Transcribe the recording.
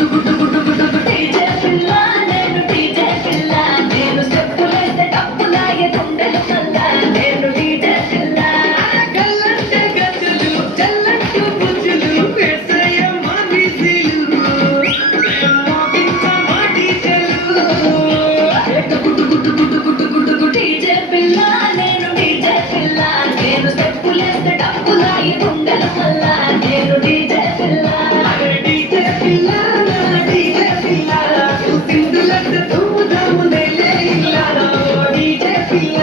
DJ పిల్ల నేను DJ పిల్ల నేను స్టెప్పులేస్తే టప్పులాగే గుండెలు మల్ల నేను డీజే పిల్ల గల్లంటే గజ్జలు జల్లంటూ బుజ్జులు వేసయ్యమ్మ బిజీలు మోగించమ్మ డీజేలు డీజే పిల్ల నేను డీజే పిల్ల నేను స్టెప్పులేస్తే టప్పులాగే గుండెలు మల్ల నేను డీజే పిల్ల డీజే పిల్ల డీజే పిల్ల సింధులంత ధూముధాము నెలే ఇల్లాలో డీజే పిల్ల